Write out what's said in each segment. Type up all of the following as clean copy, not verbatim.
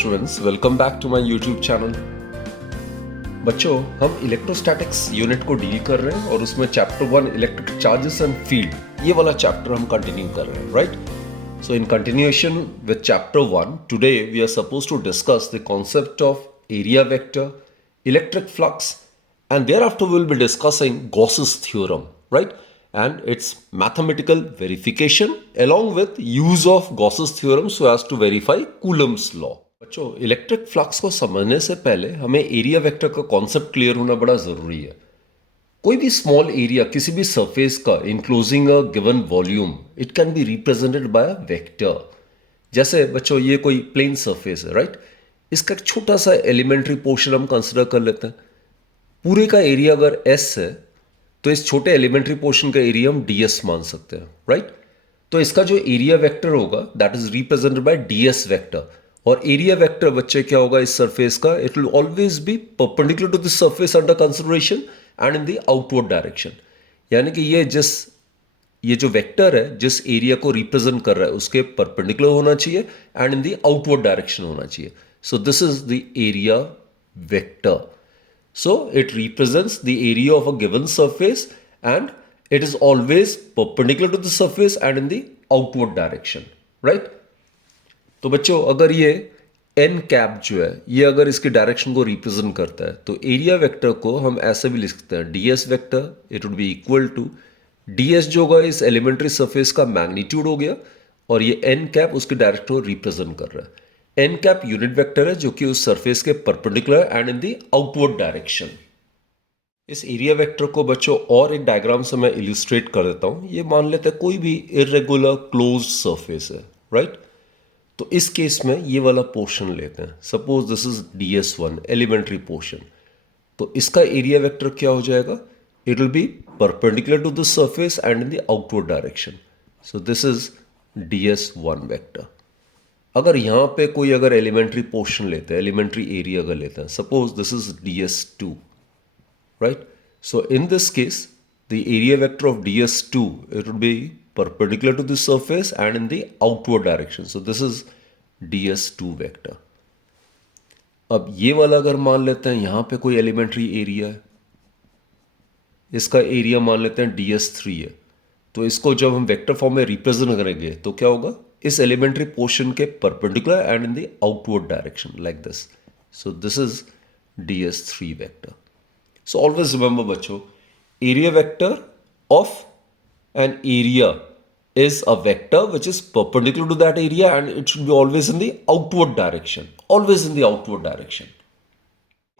Students, welcome back to my YouTube channel. बच्चों, हम electrostatics unit को डील कर रहे हैं और उसमें chapter 1 electric charges and field, ये वाला चैप्टर हम कंटिन्यू कर रहे हैं, right? So in continuation with chapter 1, today we are suppose to discuss the concept of area vector, electric flux, and thereafter we'll be discussing Gauss's theorem, right? And its mathematical verification along with use of Gauss's theorem so as to verify Coulomb's law. बच्चों, electric flux को समझने से पहले हमें area vector का concept clear होना बड़ा जरूरी है। कोई भी स्मॉल एरिया किसी भी सरफेस का enclosing a given volume, it can be represented by a vector. जैसे बच्चों, ये कोई प्लेन सरफेस है, राइट? इसका एक छोटा सा एलिमेंट्री पोर्शन हम कंसिडर कर लेते हैं। पूरे का एरिया अगर S है तो इस छोटे एलिमेंट्री पोर्शन का एरिया हम ds मान सकते हैं, राइट? तो इसका जो एरिया वेक्टर होगा that is represented by ds vector. और एरिया वेक्टर बच्चे क्या होगा इस सरफेस का? It will always be perpendicular to the surface under consideration and in the outward direction. यानी कि ये जो वेक्टर है जिस एरिया को रिप्रेजेंट कर रहा है उसके परपेंडिकुलर होना चाहिए and in the outward direction होना चाहिए। सो this is the area vector. So it represents the area of a given surface and it is always perpendicular to the surface and in the outward direction, right? तो बच्चों, अगर ये n cap जो है ये अगर इसकी डायरेक्शन को रिप्रेजेंट करता है तो एरिया वेक्टर को हम ऐसे भी लिख सकते हैं ds vector, it would be equal to ds जो होगा इस एलिमेंट्री सरफेस का मैग्नीट्यूड हो गया और ये n कैप उसकी डायरेक्शन को रिप्रेजेंट कर रहा है। एन कैप यूनिट वेक्टर है जो कि उस सरफेस के perpendicular and in the outward direction. इस एरिया वेक्टर को बच्चों और एक डायग्राम से मैं इल्यूस्ट्रेट कर देता हूं। ये मान लेते हैं कोई भी इरेगुलर क्लोज्ड सरफेस है, राइट? तो इस केस में ये वाला पोर्शन लेते हैं। Suppose this is ds1 elementary portion. तो इसका एरिया वेक्टर क्या हो जाएगा? It will be perpendicular to the surface and in the outward direction. So this is ds1 vector. अगर यहां पे कोई अगर एलिमेंट्री पोर्शन लेते हैं, एलिमेंट्री एरिया अगर लेते हैं, suppose this is ds2, right? So in this case the area vector of ds2 it would be perpendicular to the surface and in the outward direction. So this is ds2 vector. अब ये वाला अगर मान लेते हैं यहां पे कोई एलिमेंट्री एरिया है, इसका एरिया मान लेते हैं ds3 है, तो इसको जब हम वेक्टर फॉर्म में रिप्रेजेंट करेंगे तो क्या होगा? इस एलिमेंट्री पोर्शन के perpendicular and in the outward direction like this. So this is ds3 vector. So always remember बच्चों, area vector of an area is a vector which is perpendicular to that area and it should be always in the outward direction, always in the outward direction.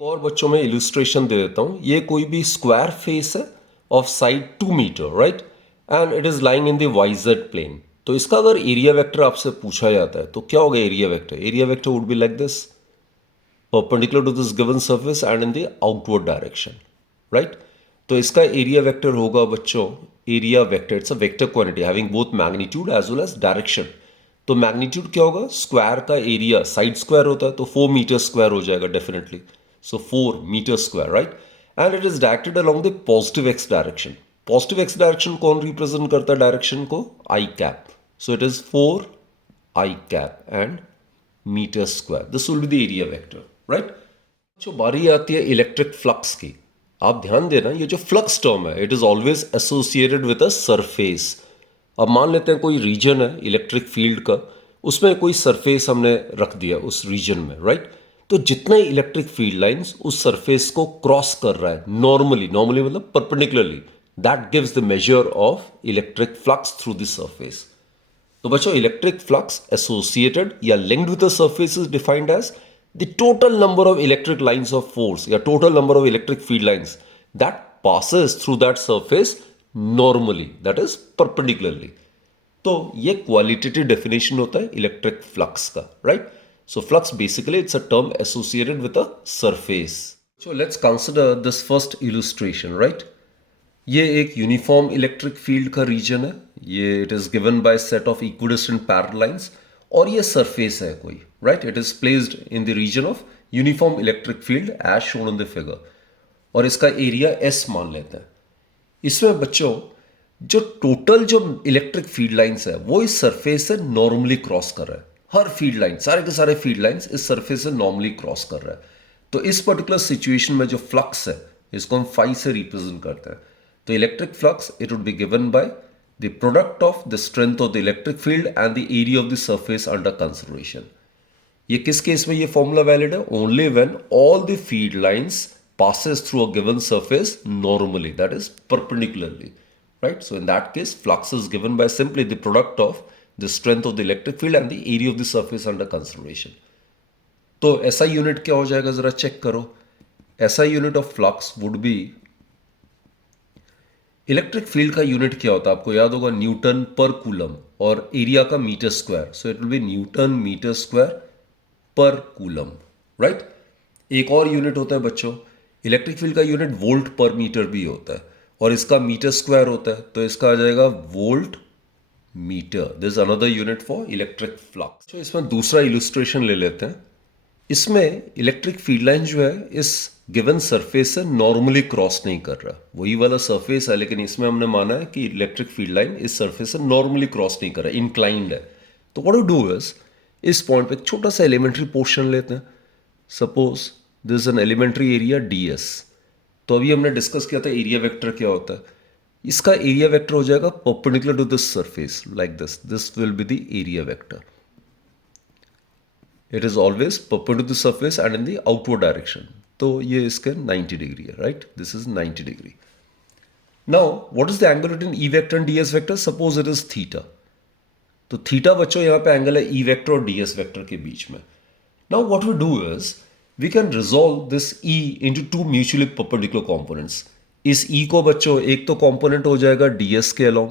और बच्चों में illustration दे देता हूं। ये कोई भी square face है of side 2 metre, right? And it is lying in the YZ plane. तो इसका अगर एरिया वेक्टर आपसे पूछा जाता है तो क्या होगा area vector? Area vector would be like this, perpendicular to this given surface and in the outward direction, right? तो इसका एरिया वेक्टर होगा बच्चों, area vector it's a vector quantity having both magnitude as well as direction. तो magnitude क्या होगा? Square का area side square होता है तो 4 मीटर स्क्वायर हो जाएगा definitely. So 4 metre square, right? And it is directed along the positive x direction. Positive x direction कौन रिप्रेजेंट करता है डायरेक्शन को? I cap. So it is 4 I cap and meter square. This will be the area vector, right? जो बारी आती है electric flux की, आप ध्यान देना ये जो फ्लक्स टर्म है it is always associated with a surface. अब मान लेते हैं कोई रीजन है इलेक्ट्रिक फील्ड का, उसमें कोई सरफेस हमने रख दिया उस रीजन में, राइट? तो जितने इलेक्ट्रिक फील्ड लाइंस उस सरफेस को क्रॉस कर रहा है नॉर्मली मतलब perpendicularly, that gives the measure of electric flux through the surface. तो बच्चों, इलेक्ट्रिक फ्लक्स एसोसिएटेड या linked with the surface is defined as the total number of electric lines of force या total number of electric field lines that passes through that surface normally, that is perpendicularly. तो ये qualitative definition होता है electric flux का, right? So flux basically it's a term associated with a surface. So let's consider this first illustration, right? ये एक uniform electric field का region है। ये it is given by set of equidistant parallel lines और ये surface है कोई, right? It is placed in the region of uniform electric field as shown in the figure और इसका एरिया S मान लेते हैं। इसमें बच्चों जो टोटल जो इलेक्ट्रिक फील्ड लाइंस है वो इस सरफेस से नॉर्मली क्रॉस कर रहा है। हर फील्ड लाइन, सारे के सारे फील्ड लाइंस इस सरफेस से नॉर्मली क्रॉस कर रहा है। तो इस पर्टिकुलर सिचुएशन में जो फ्लक्स है इसको हम फाई से रिप्रेजेंट करते हैं। तो electric flux it would be given by the product of the strength of the electric field and the area of the surface under consideration. ये किस केस में ये फॉर्मूला वैलिड है? Only when all the field lines passes through a given surface normally, that is perpendicularly, right? So in that case flux is given by simply the product of the strength of the electric field and the area of the surface under consideration. तो ऐसा unit क्या हो जाएगा जरा check करो। ऐसा unit of flux would be, electric field का unit क्या होता है आपको याद होगा, न्यूटन पर कूलम, और एरिया का metre square, so it will be newton metre square per coulomb, right? एक और यूनिट होता है बच्चों, इलेक्ट्रिक फील्ड का यूनिट वोल्ट पर मीटर भी होता है, और इसका मीटर स्क्वायर होता है, तो इसका आ जाएगा volt meter. This is another unit for electric flux. तो इसमें दूसरा इलस्ट्रेशन ले लेते हैं। इसमें इलेक्ट्रिक फील्ड लाइन जो है इस गिवन सरफेस से नॉर्मली क्रॉस नहीं कर रहा, वही वाला सरफेस है, लेकिन इसमें हमने माना है कि इलेक्ट्रिक फील्ड लाइन इस सरफेस से नॉर्मली क्रॉस नहीं कर रहा, इंक्लाइंड है। तो व्हाट डू इज, इस पॉइंट पे एक छोटा सा एलिमेंट्री पोर्शन लेते हैं। Suppose this an elementary area ds। तो अभी हमने डिस्कस किया था एरिया वेक्टर क्या होता है। इसका एरिया वेक्टर हो जाएगा perpendicular to this surface like this will be the area vector. It is always perpendicular to surface and in the outward direction. तो ये इसके 90 डिग्री है, right? This is 90 degree. Now what is the angle between E vector and ds vector? Suppose it is theta. तो theta बच्चों यहां पे angle है E vector और ds वेक्टर के बीच में। Now what we do is we can resolve this E into two mutually perpendicular components. इस E को बच्चों एक तो component हो जाएगा ds के along,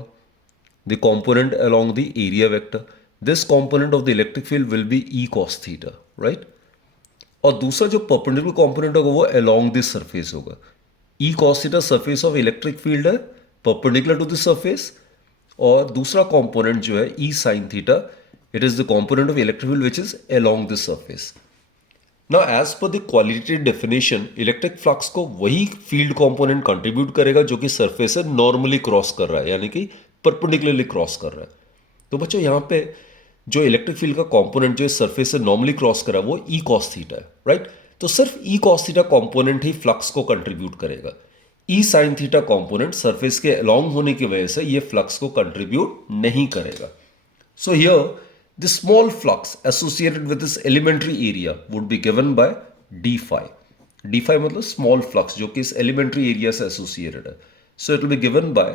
the component along the area vector. This component of the electric field will be E cos theta, right? और दूसरा जो perpendicular component होगा वो along the surface होगा। E cos theta surface of electric field है, perpendicular to the surface, और दूसरा component जो है E sin theta, it is the component of electric field which is along the surface. Now, as per the qualitative definition, electric flux को वही field component contribute करेगा जो कि surface से नॉर्मली क्रॉस कर रहा है, यानी कि परपेंडिकुलरली क्रॉस कर रहा है। तो बच्चों यहाँ पे जो इलेक्ट्रिक फील्ड का कंपोनेंट जो सरफेस से नॉर्मली क्रॉस कर रहा है वो ई कॉस थीटा है, राइट? तो सिर्फ ई कॉस थीटा कंपोनेंट ही फ्लक्स को कंट्रीब्यूट करेगा। ई साइन थीटा कंपोनेंट सरफेस के अलॉन्ग होने की वजह से ये फ्लक्स को कंट्रीब्यूट नहीं करेगा। So here the small flux associated with this elementary area would be given by d phi. d phi मतलब small flux जो कि इस elementary area से associated है। So it will be given by,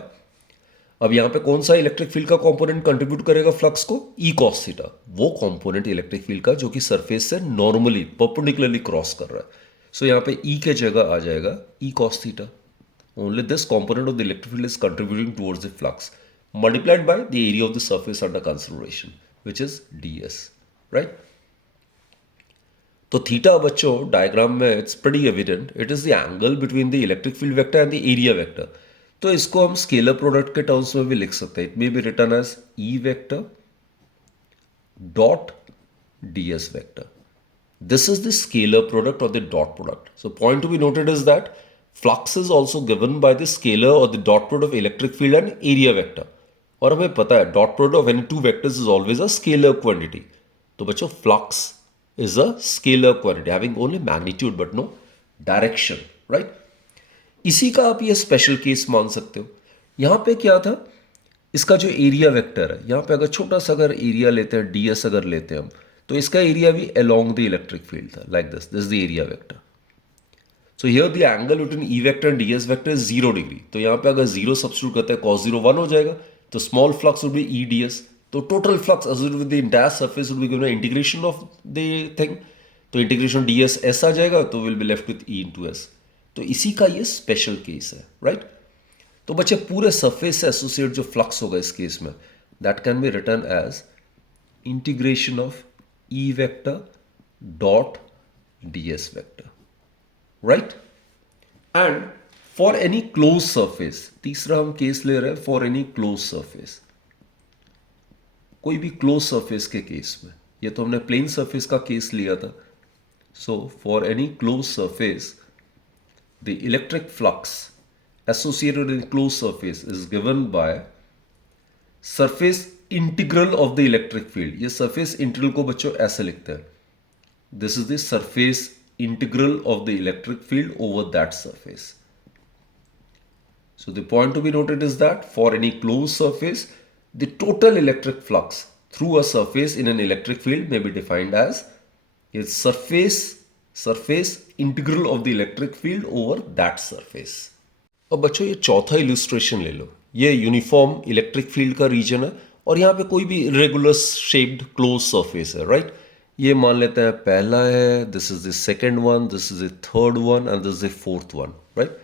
अब यहाँ पे कौन सा इलेक्ट्रिक फील्ड का कंपोनेंट कंट्रीब्यूट करेगा फ्लक्स को? E cos थीटा, वो कंपोनेंट इलेक्ट्रिक फील्ड का जो कि सरफेस से नॉर्मली परपेंडिकुलरली क्रॉस कर रहा है। सो यहाँ पे E के जगह आ जाएगा E cos theta. Only this component of the electric field is contributing towards the flux multiplied by the area of the surface under consideration, which is ds, right? तो theta बच्चों डायग्राम में it's pretty evident, it is the angle between the electric field vector and the area vector. तो इसको हम scalar product के terms में भी लिख सकते हैं। It may be written as E vector dot ds vector. This is the scalar product और the dot product. So point to be noted is that flux is also given by the scalar और the dot product of electric field and area vector. और हमें पता है dot product of any two vectors is always a scalar quantity. तो बच्चों flux is a scalar quantity having only magnitude but no direction, right? इसी का आप ये स्पेशल केस मान सकते हो। यहां पे क्या था, इसका जो एरिया वेक्टर है, यहां पे अगर छोटा सा अगर एरिया लेते हैं ds अगर लेते हैं हम, तो इसका एरिया भी अलोंग द इलेक्ट्रिक फील्ड था like this is the area vector. So here the angle between E vector and ds vector is 0 degree. तो यहां पे अगर 0 सब्स्टिट्यूट करते हैं cos 0 1 हो जाएगा। तो small flux would be E ds. तो total flux associated with the entire surface would be given an integration of the thing. तो integration ds s आ जाएगा, तो we'll be left with E into s. तो इसी का ये special case है, right? तो बच्चे पूरे सरफेस से एसोसिएट जो फ्लक्स होगा इस केस में, that can be written as integration of E vector dot ds vector, right? And for any close surface, तीसरा हम केस ले रहे हैं फॉर एनी क्लोज सरफेस, कोई भी क्लोज सरफेस के केस में। ये तो हमने प्लेन सरफेस का केस लिया था। So for any close surface the electric flux associated in closed surface is given by surface integral of the electric field, ये सरफेस इंटीग्रल को बच्चों ऐसे लिखते हैं, this is the surface integral of the electric field over that surface. So the point to be noted is that for any closed surface, the total electric flux through a surface in an electric field may be defined as a surface integral of the electric field over that surface. अब बच्चों ये चौथा illustration ले लो, ये uniform electric field का region है और यहाँ पे कोई भी इरेगुलर शेप्ड क्लोज सरफेस है, राइट? ये मान लेते हैं पहला है, this is the second one, this is the third one and this is the fourth one, right?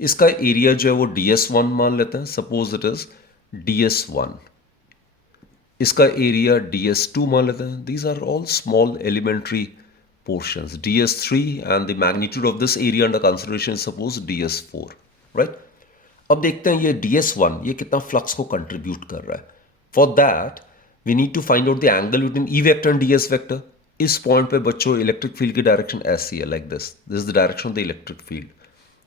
इसका एरिया जो है वो ds1 मान लेते हैं, सपोज इट इज ds1. इसका एरिया ds2 मान लेते हैं. These are all small elementary portions. ds3 and the magnitude of this area under consideration is suppose ds4, right? अब देखते हैं ये ds1 ये कितना फ्लक्स को कंट्रीब्यूट कर रहा है. For that we need to find out the angle between E vector and ds vector. इस पॉइंट पे बच्चों इलेक्ट्रिक फील्ड की डायरेक्शन ऐसी है, like this is the direction of the electric field,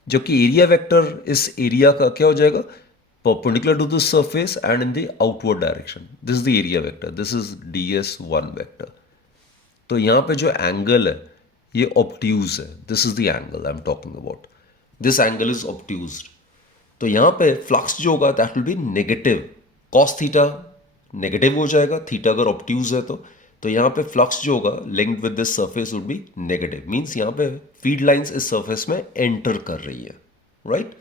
जो कि एरिया वेक्टर इस एरिया का क्या हो जाएगा, perpendicular to the surface and in the outward direction. This is the area vector, this is ds1 vector. तो यहां पे जो एंगल है ये ऑब्ट्यूज है, this is the angle I am talking about, this angle is obtused. तो यहां पे फ्लक्स जो होगा that will be negative, cos theta negative हो जाएगा, थीटा अगर ऑब्ट्यूज है तो यहां पे फ्लक्स जो होगा linked with this surface would be negative, means यहां पे फील्ड लाइंस इस सरफेस में एंटर कर रही है, राइट?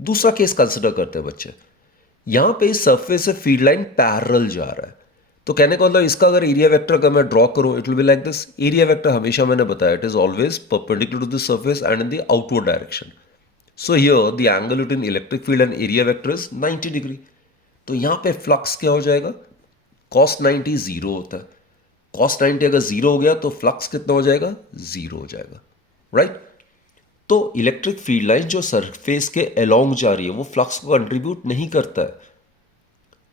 दूसरा केस कंसिडर करते हैं बच्चे, यहां पे इस सरफेस से फील्ड लाइन पैरेलल जा रहा है. तो कहने का मतलब इसका अगर एरिया वेक्टर का मैं ड्रॉ करूं it will be like this. Area vector हमेशा मैंने बताया it is always perpendicular to the surface and in the outward direction. So here the angle between electric field and area vector is 90 degree. तो यहां पे flux क्या हो जाएगा, cos 90 zero होता है. cos 90 अगर जीरो हो गया तो फ्लक्स कितना हो जाएगा, जीरो हो जाएगा, राइट? तो इलेक्ट्रिक फील्ड लाइन जो सरफेस के अलोंग जा रही है वो फ्लक्स को कंट्रीब्यूट नहीं करता है.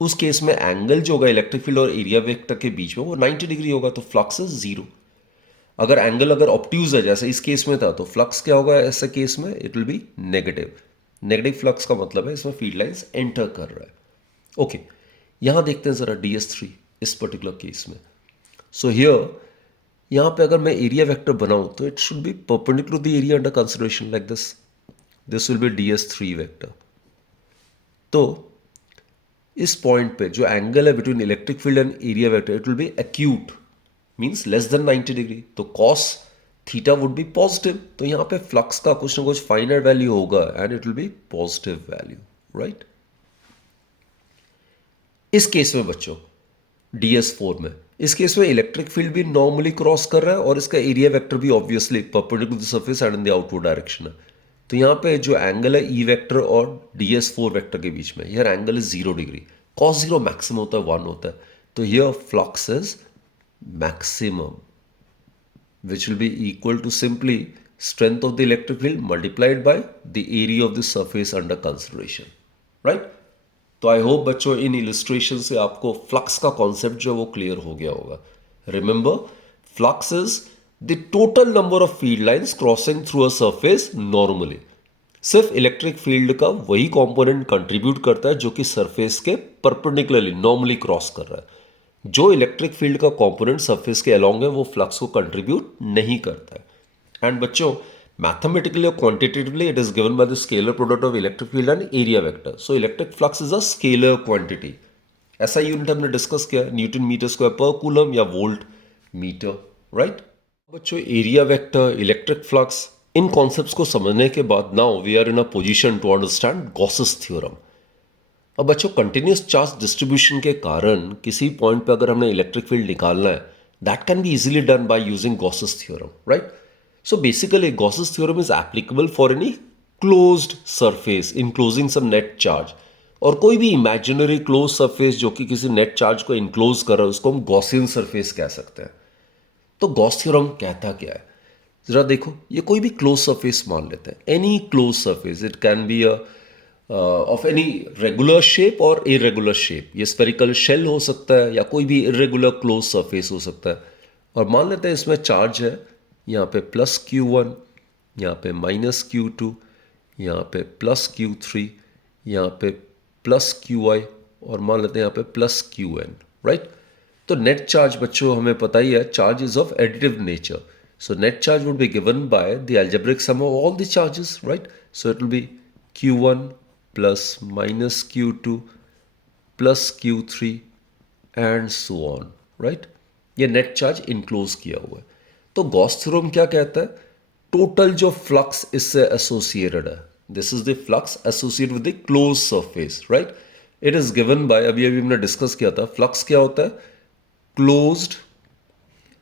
उस केस में एंगल जो होगा इलेक्ट्रिक फील्ड और एरिया वेक्टर के बीच में वो 90 डिग्री होगा, तो फ्लक्स इज जीरो. अगर एंगल अगर ऑब्ट्यूज है जैसे इस केस में था तो फ्लक्स क्या होगा ऐसे केस में, it will be negative. Negative flux का मतलब है इसमें फील्ड लाइंस एंटर कर रहा है. ओके, यहां देखते हैं जरा ds3 इस पर्टिकुलर केस में. सो हियर यहां पे अगर मैं एरिया वेक्टर बनाऊं तो it should be perpendicular to the area under consideration, like this. This will be ds3 vector. तो इस पॉइंट पे जो एंगल है between electric field and area vector it will be acute, means less than 90 degree. तो cos theta would be positive. तो यहां पे flux का कुछ ना कुछ फाइनल वैल्यू होगा and it will be positive value, right? इस केस में बच्चों ds4 में, इस केस में इलेक्ट्रिक फील्ड भी नॉर्मली क्रॉस कर रहा है और इसका एरिया वेक्टर भी obviously perpendicular to the surface and in the outward direction है. तो यहां पे जो एंगल है ई वेक्टर और ds4 वेक्टर के बीच में, here angle is 0 degree. cos 0 maximum होता है, 1 होता है. तो here flux is maximum which will be equal to simply strength of the electric field multiplied by the area of the surface under consideration, right? तो I hope बच्चों इन illustration से आपको flux का कॉन्सेप्ट जो है वो क्लियर हो गया होगा. Remember, flux is the total number of field lines crossing through a surface normally. सिर्फ इलेक्ट्रिक फील्ड का वही कंपोनेंट कंट्रीब्यूट करता है जो कि सरफेस के परपेंडिकुलरली नॉर्मली क्रॉस कर रहा है. जो इलेक्ट्रिक फील्ड का कंपोनेंट सरफेस के अलोंग है वो फ्लक्स को कंट्रीब्यूट नहीं करता है. एंड बच्चों mathematically or quantitatively it is given by the scalar product of electric field and area vector. So electric flux is a scalar quantity. ऐसा यूनिट हमने डिस्कस किया, newton metre square per coulomb या volt metre, right? बच्चों area vector, electric flux, इन concepts को समझने के बाद now we are in a position to understand Gauss's theorem. अब बच्चों कंटिन्यूस चार्ज डिस्ट्रीब्यूशन के कारण किसी पॉइंट पे अगर हमने इलेक्ट्रिक फील्ड निकालना है that can be easily done by using Gauss's theorem, right? So basically Gauss's theorem is applicable for any closed surface enclosing some net charge. और कोई भी imaginary closed surface जो कि किसी net charge को enclose कर रहा है उसको हम Gaussian surface कह सकते हैं. तो Gauss theorem कहता क्या है, जरा देखो. ये कोई भी closed surface मान लेते हैं, any closed surface, it can be of any regular shape or irregular shape. ये spherical shell हो सकता है या कोई भी irregular closed surface हो सकता है. और मान लेते हैं इसमें चार्ज है यहाँ पे प्लस Q1, यहाँ पे माइनस Q2, यहाँ पे प्लस Q3, यहाँ पे प्लस QI और मान लेते हैं यहाँ पे प्लस क्यू एन, राइट। तो नेट चार्ज बच्चों हमें पता ही है, charge is of additive nature, so net charge would be given by the algebraic sum of all the charges, right? So it will be q1 plus minus q2 plus q3 and so on, right? ये net charge enclose किया हुआ है। तो Gauss theorem क्या कहता है? Total जो flux इससे एसोसिएटेड है, this is the flux associated with the close surface, right? It is given bye, अभी अभी हमने डिस्कस किया था, फ्लक्स क्या होता है? क्लोज्ड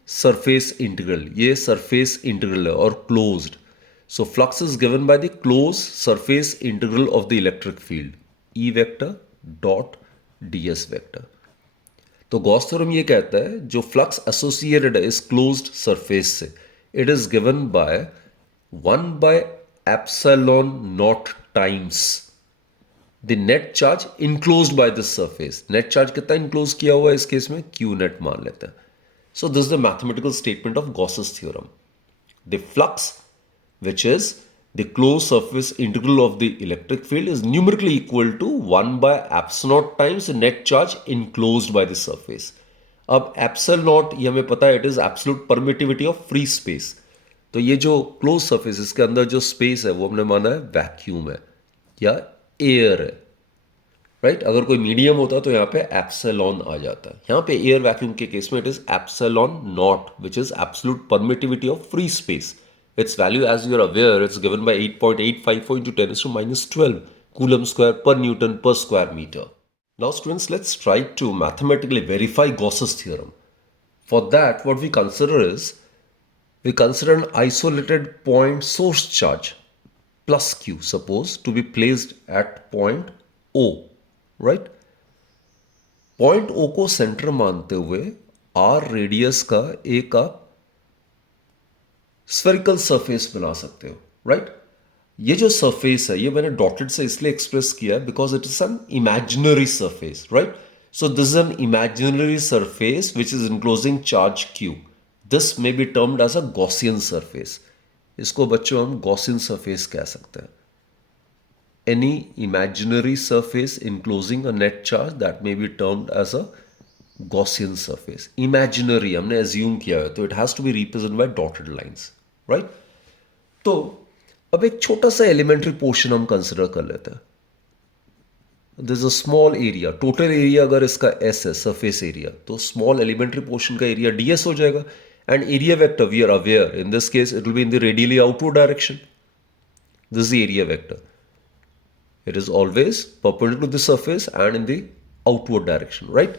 सरफेस इंटीग्रल, ये सरफेस इंटीग्रल है और closed, so flux is given by the close surface integral of the electric field, E vector dot ds vector. तो गॉस थ्योरम ये कहता है जो फ्लक्स एसोसिएटेड है इस क्लोज्ड सरफेस से, it is given by 1 by epsilon not times the net charge enclosed by this surface. Net charge कितना enclose किया हुआ है इस केस में? क्यू नेट मान लेते हैं। So this is the mathematical statement of Gauss's theorem. The flux, which is the closed surface integral of the electric field, is numerically equal to 1 by epsilon naught times the net charge enclosed by the surface. अब epsilon naught ये हमें पता है, it is absolute permittivity of free space. तो ये जो closed surface, इसके अंदर जो space है वो हमने माना है वैक्यूम है या एयर है, राइट? अगर कोई मीडियम होता तो यहाँ पे एप्सिलॉन आ जाता है। यहाँ पे एयर वैक्यूम के केस में it is epsilon naught, which is absolute permittivity of free space. Its value as you are aware it's given by 8.854 into 10⁻⁻12 coulomb square per Newton per square meter. Now students, let's try to mathematically verify Gauss's theorem. For that, what we consider is, we consider an isolated point source charge plus q, suppose, to be placed at point O, right? Point O को centre मानते हुए are radius का एक आप spherical surface बना सकते हो, right? ये जो सरफेस है ये मैंने डॉटेड से इसलिए एक्सप्रेस किया है because it is an imaginary surface, right? So this is an imaginary surface which is enclosing charge q. This may be termed as a Gaussian surface. इसको बच्चों हम गॉसियन सरफेस कह सकते हैं। Any imaginary surface enclosing a net charge that may be termed as a Gaussian surface. Imaginary हमने assume किया है तो it has to be represented by dotted lines, right? तो अब एक छोटा सा elementary portion हम consider कर लेते हैं। There is a small area, total area अगर इसका S है, surface area, तो small elementary portion का area ds हो जाएगा, and area vector we are aware in this case it will be in the radially outward direction. This is the area vector. It is always perpendicular to the surface and in the outward direction, right?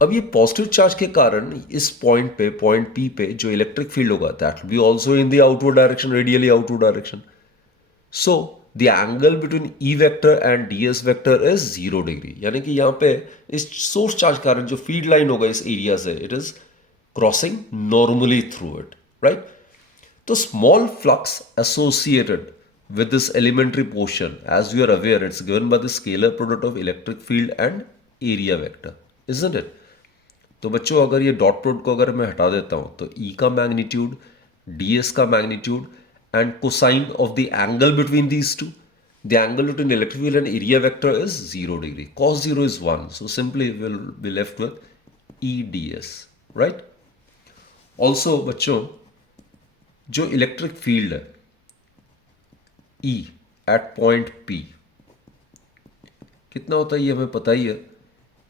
अब ये positive charge के कारण इस point पे, point P पे जो electric field होगा that will be also in the outward direction, radially outward direction. So the angle between E vector and ds vector is 0 degree, यानी कि यहाँ पे इस सोर्स चार्ज के कारण जो फील्ड लाइन होगा इस एरिया से, it is crossing normally through it, right? तो small flux associated with this elementary portion, as you are aware, it's given by the scalar product of electric field and area vector, isn't it? तो बच्चों अगर ये dot product को अगर मैं हटा देता हूं तो E का मैग्नीट्यूड, ds का magnitude and cosine of the angle between these two, the angle between electric field and area vector is 0 degree, cos 0 is 1, so simply we'll be left with E ds, right? Also बच्चों जो electric field है E at point P कितना होता है ये हमें पता ही है,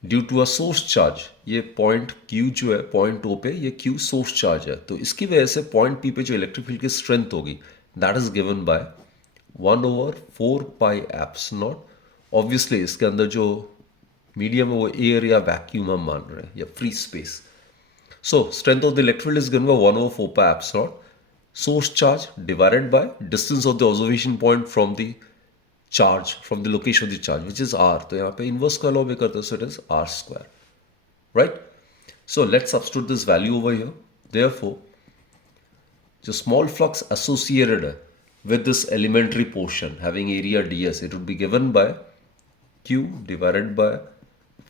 due to a source charge. ये पॉइंट Q जो है पॉइंट O पे, ये Q सोर्स चार्ज है, तो इसकी वजह से पॉइंट P पे जो इलेक्ट्रिक फील्ड की स्ट्रेंथ होगी that is given by 1/4 pi epsilon not. Obviously इसके अंदर जो मीडियम है वो एयर या वैक्यूम हम मान रहे हैं या free space. So strength of the electric field is given by 1/4 pi epsilon not, source charge divided by distance of the observation point from the charge, from the location of the charge, which is r. तो यहाँ पे inverse का law भी करते हैं, so it is r square, right? So let's substitute this value over here. Therefore, the small flux associated with this elementary portion having area ds, it would be given by q divided by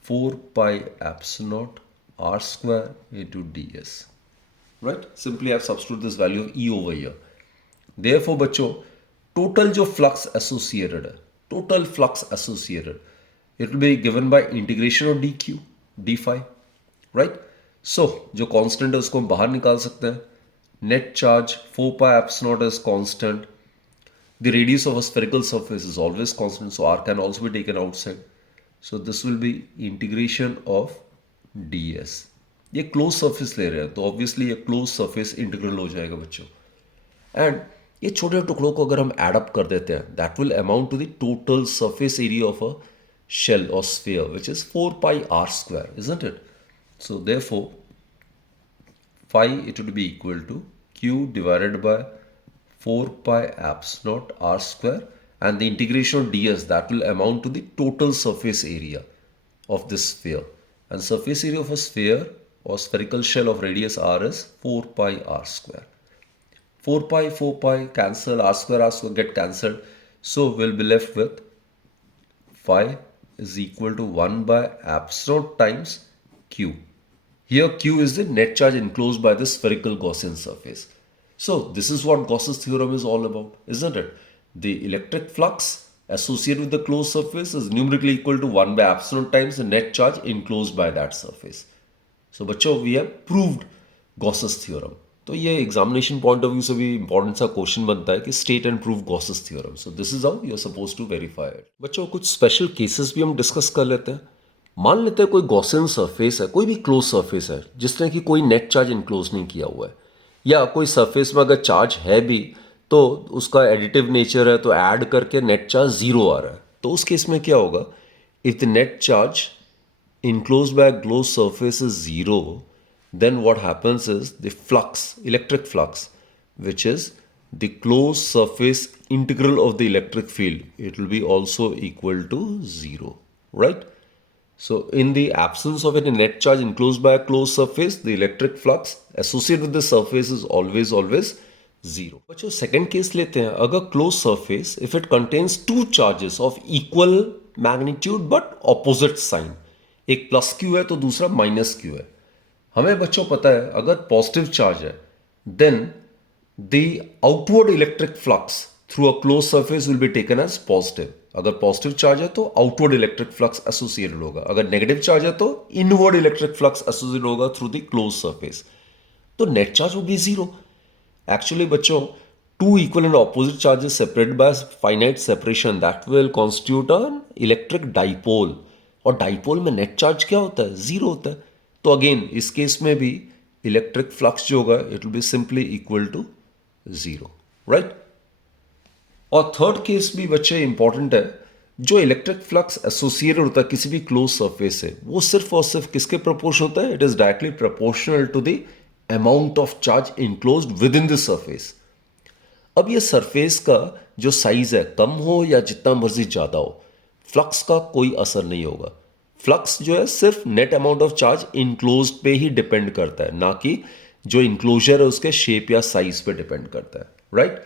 4 pi epsilon naught r square into ds. Right? Simply I have substituted this value of E over here. Therefore बच्चों total जो flux associated है, total flux associated it will be given by integration of dq d phi, right? So जो constant है उसको हम बाहर निकाल सकते हैं. Net charge 4 pi epsilon naught is constant. The radius of a spherical surface is always constant, so r can also be taken outside. So this will be integration of ds. ये close surface ले रहे हैं तो obviously ये close surface integral हो जाएगा बच्चों. And ये छोटे टुकड़ों को अगर हम एड अप कर देते हैं that will amount to the total surface area of a shell or sphere, which is 4 pi r square, isn't it? So therefore phi it would be equal to q divided by 4 pi epsilon naught r square, and the integration of ds that will amount to the total surface area of this sphere, and surface area of a sphere or spherical shell of radius r is 4 pi r square. 4 pi cancel, r square get cancelled, so we'll be left with phi is equal to 1 by epsilon times q. Here q is the net charge enclosed by the spherical Gaussian surface. So this is what Gauss's theorem is all about, isn't it? The electric flux associated with the closed surface is numerically equal to 1 by epsilon times the net charge enclosed by that surface. So बच्चों we have proved Gauss's theorem. तो ये examination point of view से भी important सा question बनता है कि state and prove Gauss's theorem. So this is how you are suppose to verify it. बच्चों कुछ स्पेशल केसेस भी हम डिस्कस कर लेते हैं. मान लेते हैं कोई गॉसियन सरफेस है, कोई भी क्लोज सरफेस है जिसने कि कोई नेट चार्ज इनक्लोज नहीं किया हुआ है, या कोई सरफेस में अगर चार्ज है भी तो उसका एडिटिव नेचर है तो ऐड करके नेट चार्ज जीरो आ रहा है. तो उस केस में क्या होगा? If the net charge enclose by close surface is zero, then what happens is the flux, electric flux, which is the closed surface integral of the electric field, it will be also equal to zero, right? So in the absence of any net charge enclosed by a closed surface, the electric flux associated with the surface is always zero. बच्चों second case लेते हैं. अगर close surface, if it contains two charges of equal magnitude but opposite sign, एक plus Q है तो दूसरा minus Q है. हमें बच्चों पता है अगर पॉजिटिव चार्ज है then the outward electric flux through a close surface will be taken as positive. अगर पॉजिटिव चार्ज है तो आउटवर्ड इलेक्ट्रिक फ्लक्स एसोसिएटेड होगा. अगर नेगेटिव चार्ज है तो इनवर्ड इलेक्ट्रिक फ्लक्स एसोसिएटेड होगा थ्रू द क्लोज सरफेस. तो net charge will be zero. Actually बच्चों two equal and opposite charges separated by finite separation that will constitute an electric dipole. और dipole में net charge क्या होता है? Zero होता है. तो अगेन इस केस में भी इलेक्ट्रिक फ्लक्स जो होगा it will be simply equal to zero, right. और थर्ड केस भी बच्चे इंपॉर्टेंट है. जो इलेक्ट्रिक फ्लक्स एसोसिएटेड होता है किसी भी क्लोज सरफेस से वो सिर्फ और सिर्फ किसके प्रोपोर्शन होता है? It is directly proportional to the amount of charge enclosed with in the surface. अब ये सरफेस का जो साइज है कम हो या जितना मर्जी ज्यादा हो, फ्लक्स का कोई असर नहीं होगा. फ्लक्स जो है सिर्फ net amount of charge enclosed पे ही डिपेंड करता है, ना कि जो इनक्लोजर है उसके शेप या साइज पे डिपेंड करता है, right.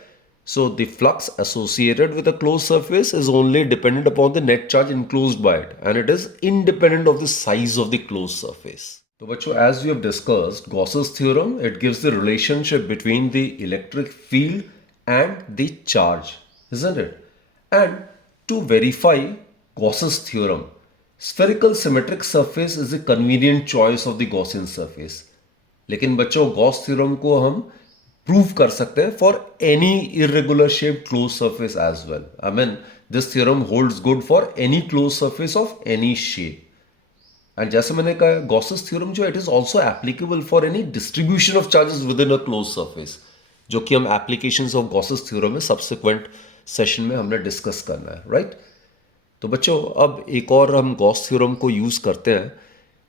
So the flux associated with a close surface is only dependent upon the net charge enclosed by it and it is independent of the size of the close surface. तो बच्चों as we have discussed Gauss's theorem it gives the relationship between the electric field and the charge, isn't it? And to verify Gauss's theorem, spherical symmetric surface is a convenient choice of the Gaussian surface. लेकिन बच्चों Gauss theorem को हम prove कर सकते हैं for any irregular shaped closed surface as well. I mean this theorem holds good for any closed surface of any shape. And जैसे मैंने कहा गॉसेस थ्योरम जो it is also applicable for any distribution of charges with in a close surface, जो कि हम applications of Gauss's theorem में subsequent session में हमने डिस्कस करना है, राइट. तो बच्चों अब एक और हम गॉस थ्योरम को यूज करते हैं.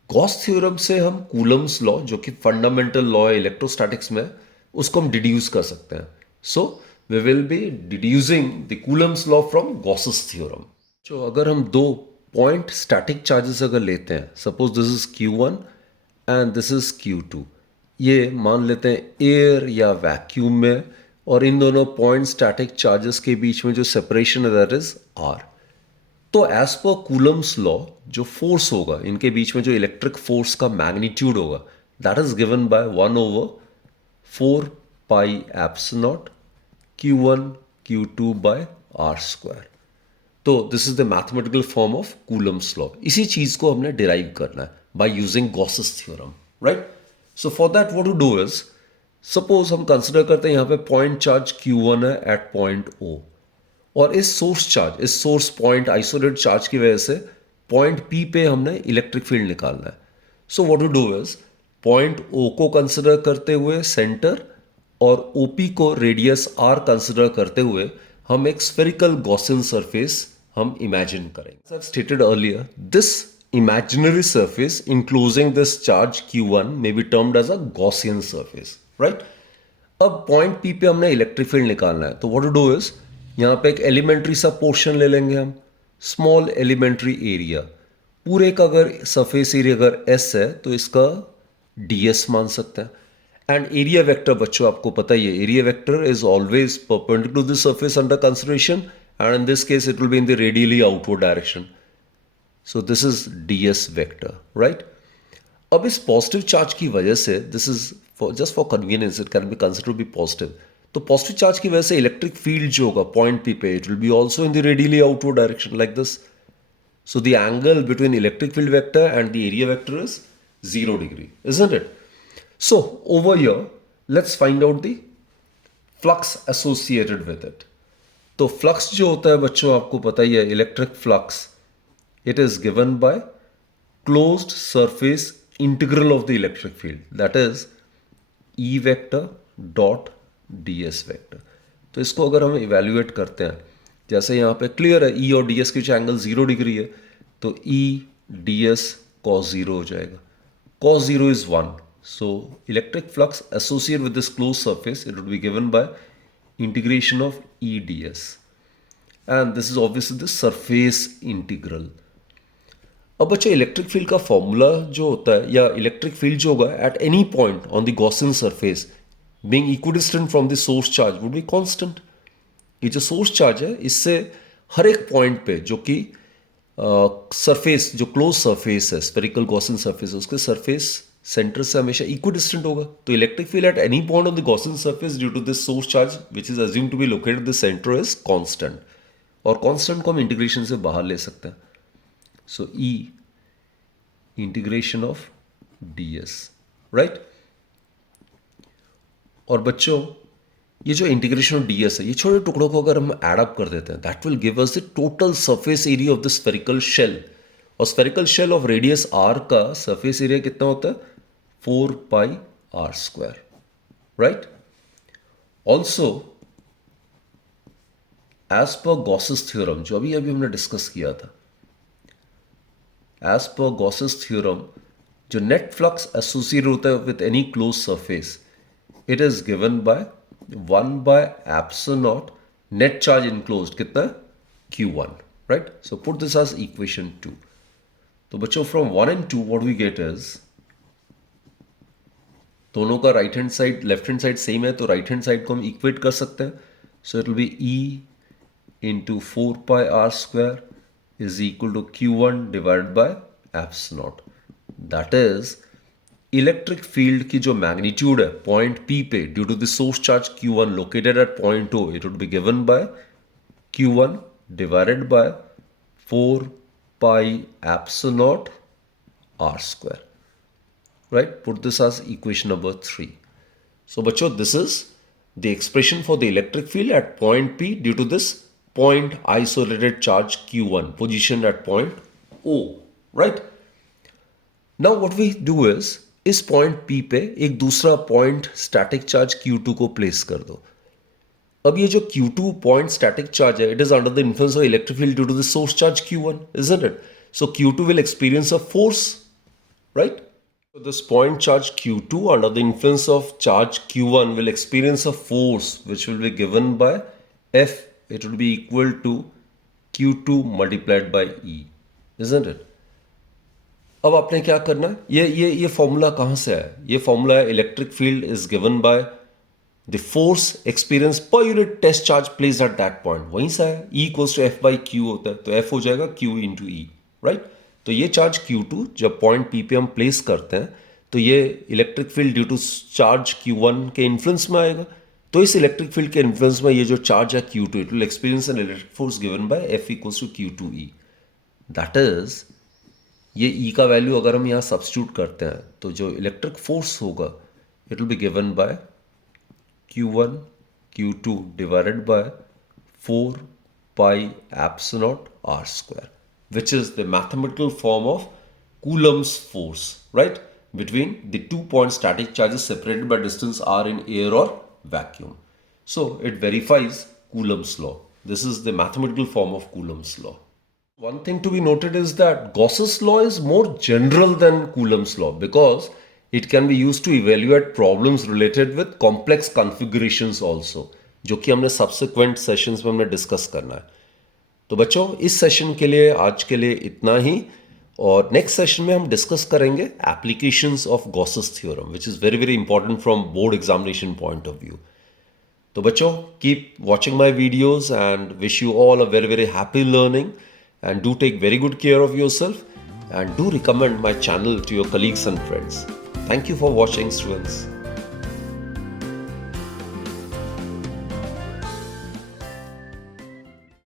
गॉस थ्योरम से हम कूलम्स लॉ जो कि फंडामेंटल लॉ है इलेक्ट्रोस्टैटिक्स में, उसको हम डिड्यूस कर सकते हैं. So we will be deducing the Coulomb's law from Gauss's theorem. जो अगर हम दो पॉइंट स्टैटिक चार्जेस अगर लेते हैं, suppose this is Q1 and this is Q2, ये मान लेते हैं एयर या वैक्यूम में, और इन दोनों पॉइंट स्टैटिक चार्जेस के बीच में जो सेपरेशन है दैट इज R. तो एज पर कूलम्स लॉ जो फोर्स होगा इनके बीच में, जो इलेक्ट्रिक फोर्स का मैग्नीट्यूड होगा that is given by 1/4 pi epsilon naught Q1 Q2 by R square. तो this is the mathematical form of Coulomb's law. इसी चीज को हमने डिराइव करना है by using Gauss's theorem, right. So for that what to do is, suppose हम consider करते हैं यहाँ पे पॉइंट चार्ज Q1 है एट पॉइंट O, और इस सोर्स चार्ज, इस सोर्स पॉइंट आइसोलेटेड चार्ज की वजह से पॉइंट P पे हमने इलेक्ट्रिक फील्ड निकालना है. So what to do is, point O को कंसिडर करते हुए सेंटर और OP को रेडियस R कंसिडर करते हुए हम एक स्फेरिकल गॉसियन सरफेस हम इमेजिन करेंगे. As I've stated earlier, this imaginary surface enclosing this charge Q1 may be termed as a Gaussian surface, right? अब पॉइंट P पे हमने इलेक्ट्रिक फील्ड निकालना है, तो व्हाट टू डू इज, यहाँ पे एक एलिमेंट्री सा पोर्शन ले लेंगे हम, स्मॉल एलिमेंट्री एरिया. पूरे का अगर सरफेस एरिया अगर S है तो इसका ds मान सकते हैं. एंड एरिया वेक्टर बच्चों आपको पता ही है, area vector is always perpendicular to the surface under consideration, and in this case it will be in the radially outward direction. So this is ds vector, right. अब इस positive charge की वजह से, this is just for convenience, it can be consider be positive. तो positive charge की वजह से electric field जो होगा पॉइंट P पे, it will be also in the radially outward direction like this. So the angle between electric field vector and the area vector is 0 degree, isn't it? So over here, let's find out the flux associated with it. तो flux जो होता है बच्चों आपको पता ही है, electric flux, it is given by closed surface integral of the electric field, that is E vector dot ds vector. तो इसको अगर हम evaluate करते हैं, जैसे यहाँ पे क्लियर है E और ds के बीच एंगल 0 डिग्री है, तो E ds cos 0 हो जाएगा. Cos 0 is 1. So electric flux associated with this closed surface, it would be given by integration of E ds. And this is obviously the surface integral. अब बच्चे electric field का formula जो होता है, या electric field जो होगा eight any point on the Gaussian surface being equidistant from the source charge would be constant. ये जो सोर्स चार्ज है, इससे हर एक पॉइंट पे जो कि सरफेस, जो क्लोज सरफेस है, स्फेरिकल गॉसियन सरफेस है, उसके सरफेस सेंटर से हमेशा इक्विडिस्टेंट होगा. तो electric field at any point on the Gaussian surface due to this source charge which is assumed to be located the center is constant. और constant को हम integration से बाहर ले सकते हैं. So E integration of ds, right. और बच्चों ये जो इंटीग्रेशन ऑफ ds है, ये छोटे टुकड़ों को अगर हम ऐड अप कर देते हैं, that will give us the total surface area of the spherical shell. और spherical shell of radius r का सरफेस एरिया कितना होता है, 4 pi r square, right. Also as per Gauss's theorem, जो अभी हमने डिस्कस किया था, एज पर गॉसेस थ्योरम जो नेट फ्लक्स एसोसिएटेड होता है with any close surface, it is given by 1 by epsilon naught net charge enclosed कितना है, Q1, right. So put this as equation 2. तो बच्चों from 1 and 2 what we get is, दोनों का right hand side left hand side same है, तो right hand side को हम इक्वेट कर सकते हैं. सो it will B E into 4 pi r square is equal to Q1 divided by epsilon naught. That is electric field की जो magnitude है पॉइंट P पे due to the source charge Q1 located at point O, it would be given by Q1 divided by 4 pi epsilon naught r square, right. Put this as equation number 3. So बच्चों, this is the expression for the electric field at point P due to this point isolated charge Q1 positioned at point O, right. Now what we do is, इस point P पे एक दूसरा point static charge Q2 को place कर दो. अब ये जो Q2 पॉइंट स्टैटिक चार्ज है, it is under the influence of electric field due to the source charge Q1, isn't it? So Q2 will experience a force, right? So this point charge Q2 under the influence of charge Q1 will experience a force which will be given by F. It will be equal to Q2 multiplied by E, isn't it? अब आपने क्या करना है, ये formula कहां से आया, ये फॉर्मूला है electric field is given by the force experience per unit test charge placed at that point. वहीं से है, E equals to F by Q होता है, तो F हो जाएगा Q इंटू E, राइट. तो ये चार्ज Q2 जब पॉइंट P पे हम प्लेस करते हैं, तो ये electric field due to charge Q1 के इन्फ्लुएंस में आएगा. तो तो इस इलेक्ट्रिक फील्ड के इन्फ्लुएंस में ये जो चार्ज है Q2, it will experience an electric force given by F equals to Q2E। That is, ये E का वैल्यू अगर हम यहाँ सब्स्टिट्यूट करते हैं तो जो इलेक्ट्रिक फोर्स होगा it will be given by Q1 Q2 divided by 4 pi epsilon r square, which is the mathematical form of Coulomb's force, right? Between the 2 point static charges separated by distance r in air or vacuum. So it verifies Coulomb's law. This is the mathematical form of Coulomb's law. One thing to be noted is that Gauss's law is more general than Coulomb's law because it can be used to evaluate problems related with complex configurations also, जो कि हमने subsequent sessions में हमने discuss करना है। तो बच्चों, इस सेशन के लिए आज के लिए इतना ही, और नेक्स्ट सेशन में हम डिस्कस करेंगे applications of Gauss's theorem, which is very very important from board examination point of view. तो बच्चों, keep watching my videos and wish you all a very very happy learning, and do take very good care of yourself, and do recommend my channel to your colleagues and friends. Thank you for watching, students.